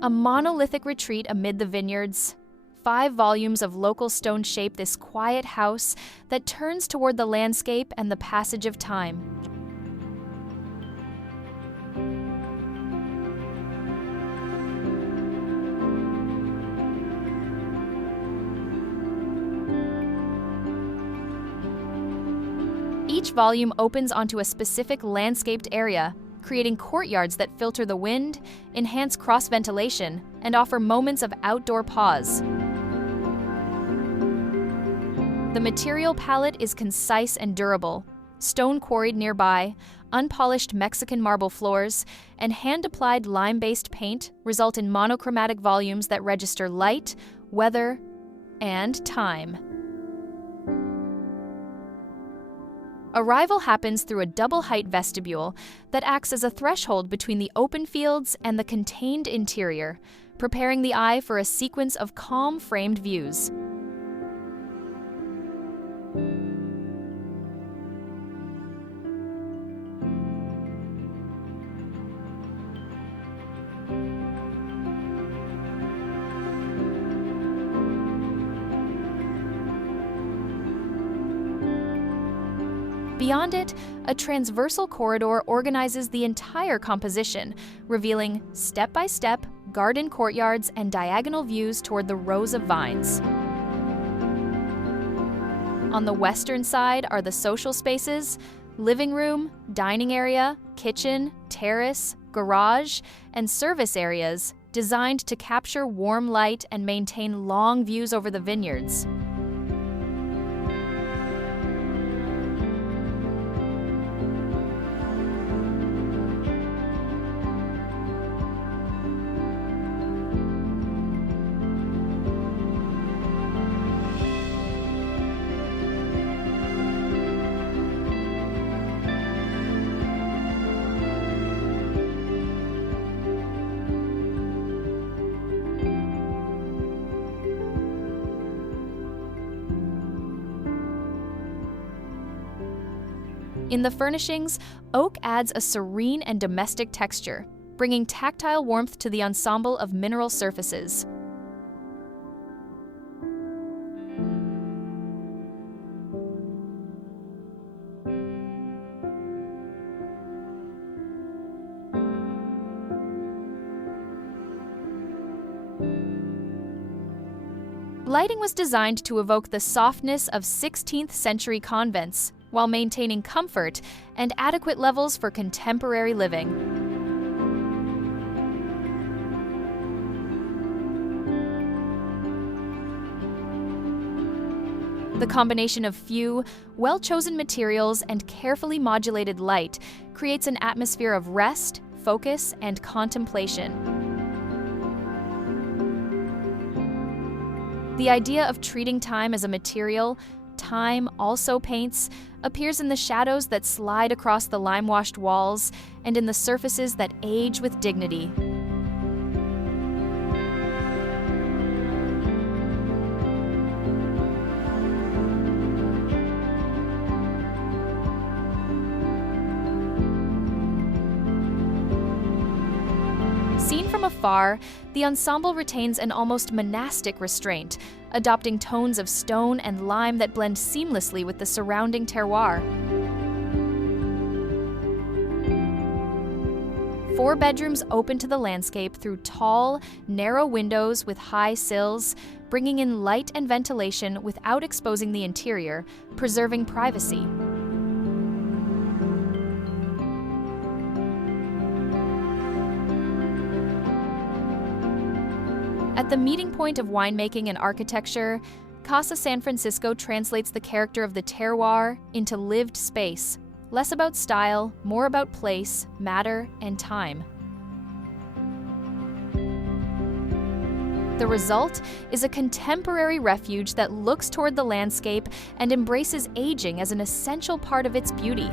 A monolithic retreat amid the vineyards. 5 volumes of local stone shape this quiet house that turns toward the landscape and the passage of time. Each volume opens onto a specific landscaped area, creating courtyards that filter the wind, enhance cross-ventilation, and offer moments of outdoor pause. The material palette is concise and durable. Stone quarried nearby, unpolished Mexican marble floors, and hand-applied lime-based paint result in monochromatic volumes that register light, weather, and time. Arrival happens through a double-height vestibule that acts as a threshold between the open fields and the contained interior, preparing the eye for a sequence of calm framed views. Beyond it, a transversal corridor organizes the entire composition, revealing step-by-step garden courtyards and diagonal views toward the rows of vines. On the western side are the social spaces, living room, dining area, kitchen, terrace, garage, and service areas designed to capture warm light and maintain long views over the vineyards. In the furnishings, oak adds a serene and domestic texture, bringing tactile warmth to the ensemble of mineral surfaces. Lighting was designed to evoke the softness of 16th century convents, while maintaining comfort and adequate levels for contemporary living. The combination of few, well-chosen materials and carefully modulated light creates an atmosphere of rest, focus, and contemplation. The idea of treating time as a material, time also paints, appears in the shadows that slide across the lime-washed walls and in the surfaces that age with dignity. Seen from afar, the ensemble retains an almost monastic restraint, adopting tones of stone and lime that blend seamlessly with the surrounding terroir. 4 bedrooms open to the landscape through tall, narrow windows with high sills, bringing in light and ventilation without exposing the interior, preserving privacy. At the meeting point of winemaking and architecture, Casa San Francisco translates the character of the terroir into lived space, less about style, more about place, matter, and time. The result is a contemporary refuge that looks toward the landscape and embraces aging as an essential part of its beauty.